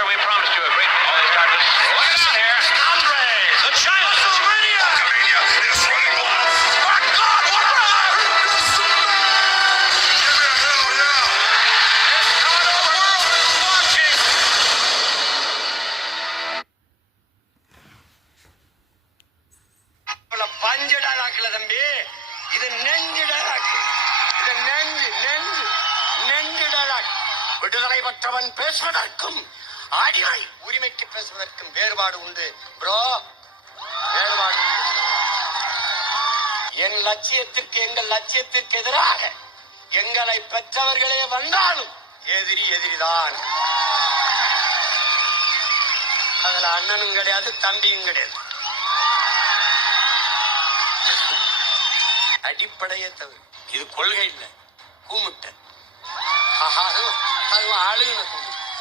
sir, we promised you a great deal. It's time to slow it down here. Andre, the child. WrestleMania is running wild. My God, what a ride! Give me a hell yeah. The world is watching. பஞ்சடாராக்கல தம்பி, இது நெஞ்சிடாராக்கு. இது நெஞ்சிடாராக்கு. விடுதலை பெற்றவன் பேசுவதற்கும் அடிமை உரிமைக்கு பேசுவதற்கும் வேறுபாடு உண்டு ப்ரோ, வேறுபாடு உண்டு. என் லட்சியத்திற்கு, எங்கள் லட்சியத்திற்கு எதிராக எங்களை பெற்றவர்களே வந்தாலும் எதிரிதான். அதுல அண்ணனும் கிடையாது, தம்பியும் கிடையாது. அடிப்படையே தவிர இது கொள்கை இல்லை. கூமுட்ட அதுவும் ஆளுங்க